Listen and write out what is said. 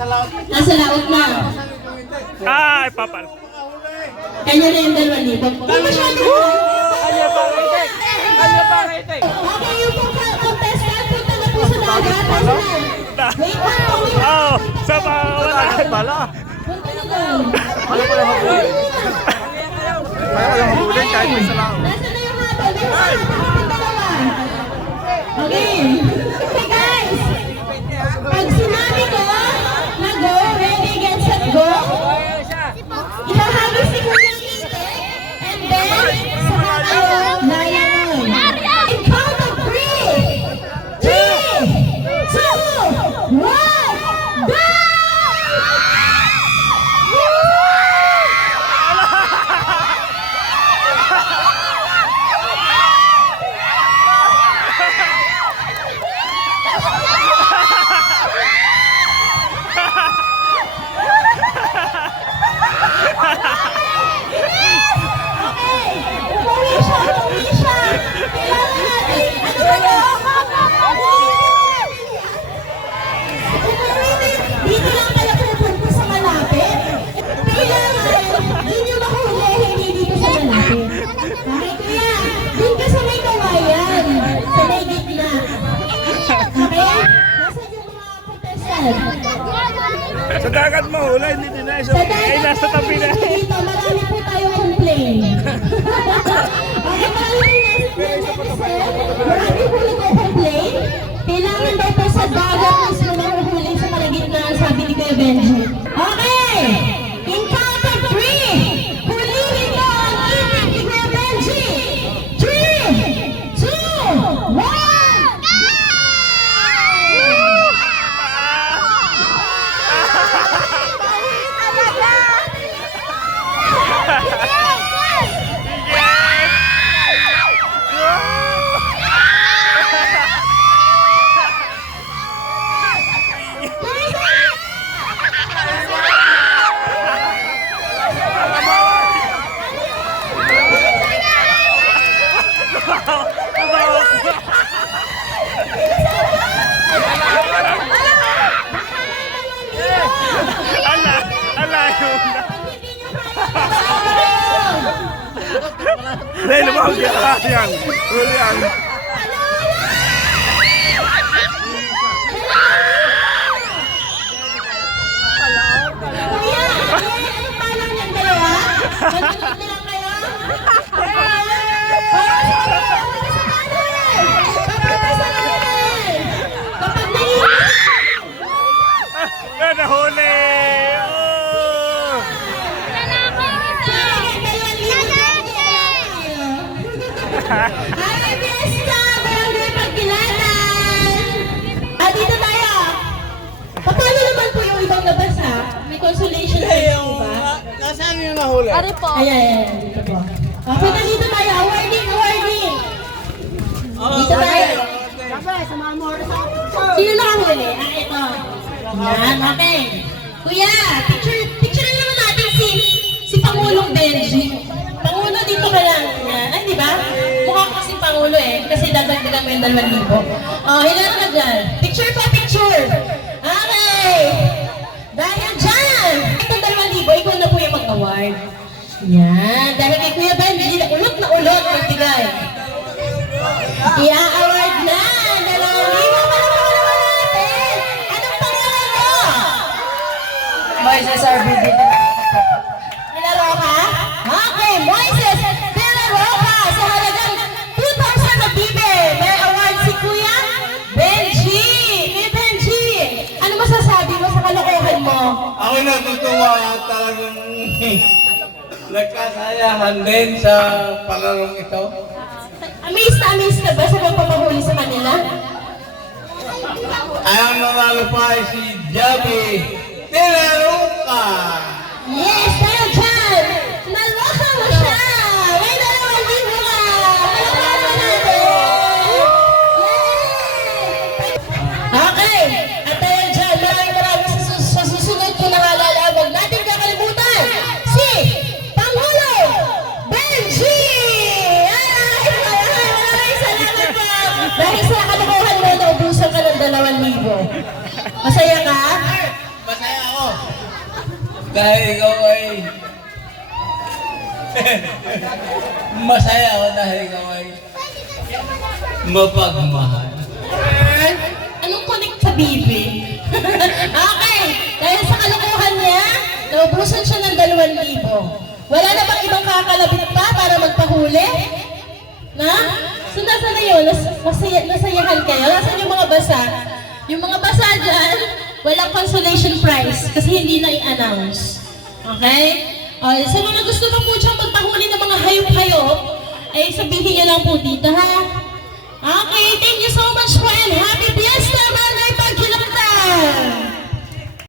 Nasa laot na. Ay, papal. Kanya na yung 2,000. Di masyado. Kanya pa rating. Kanya pa rating. Okay, yung pong contestant, punta na po sa dagat. Wait lang. Oo, sa mga wala. Punta na doon. Kaya ko yung habulin kahit may salaw. Nasa na yung hatol? May hatol yung dalawa. Okay. Okay guys. Pag sinabi ko na go, ready, get, set, go. Ihahagis si Kuya Itik. And then, saka kayo, layangan. In count of 3, 2, 1, go! Umuwi siya! Kailangan natin, ano ba yun? Dito lang kayo pupunta sa malapit. Kailangan, hindi nyo mahuli, hindi dito sa malapit. Bakit kuya? Doon ka sa may kawayan, sa may gitna. Okay? Nasaan yung mga contestant? Sa dagat mo, wala, hindi din na isa. Sa Ay, dagat nasa po, tabi na. dito, marami po tayong complain. Okay, marami po nagko-complain. Kailangan daw po sa dagat mismo mahuhuli sa malagitnaan, sabi ni Kuya Benji. Okay! In count of 3, hulihin mo ang itik ni Kuya Benji! 3, 2, 1, Ala, yun na. Dahil lumawag yan. Huli yan. Kuya, ano palang yung dalawa? Manonood na lang kayo? Kapag naiinis, Ah, nahuli. Oh. Happy Fiesta! Barangay Pagkilatan! Dito tayo! Paano naman po yung ibang labas ha? May consolation prize po ba? Nasaan yung nahuli? Ari po. Ayan, dito po. Punta dito tayo. Awarding! Dito tayo. Sino nakahuli? Ito. Yan, okay. Kuya, picture naman natin si Pangulong Benji. Pangulo, dito ka lang. Yan. Ay, di ba? Mukha ko kasi Pangulo eh. Kasi dadagdagan mo yung 2,000. Oh, hilang ka dyan. Picture pa, picture. Okay. Dahil dyan, itong 2,000, ikaw na po yung mag-award. Yan. Dahil kay Kuya Benji, ulot na ulot, magbigay. I-award na! 2,000 para natin! Anong pangalan mo? Moises RBD. Pilaroca? Okay, Moises Pilaroca sa halagang 2,000 na bibe. May award si Kuya Benji. Kuya Benji, ano masasabi mo sa kalokohan mo? Ako natutuwa talagang nagkasayahan din sa palarong ito. Amaze na ba sa pagpapahuli sa kanila? Ang nanalo pa ay si Javi Pilaruca. Yes, tayo dyan! Naloka mo siya! May 2,000 ka! Palakpakan natin! Yay! Okay! At tayo dyan, maraming sa susunod po na halala. Huwag natin kakalimutan si Pangulo Benji! Maraming salamat po! Dahil sa kalokohan mo, naubusan ka ng 2,000. Masaya ka? Masaya Dahil ikaw ay... Masaya ako dahil ikaw ay... Mapagmahal. Anong connect sa bibi? Okay, dahil sa kalokohan niya, naubusan siya ng 2,000. Wala na bang ibang kakalabit pa para magpahuli? Na? So nasa na yun? Nasayahan kayo? Nasaan yung mga basa? Yung mga basa dyan, walang consolation prize kasi hindi na i-announce. Okay? Sa mga gusto pa po siyang magpahuli ng mga hayop-hayop, ay sabihin niyo lang po dito ha. Okay, thank you so much po and happy Fiesta, Brother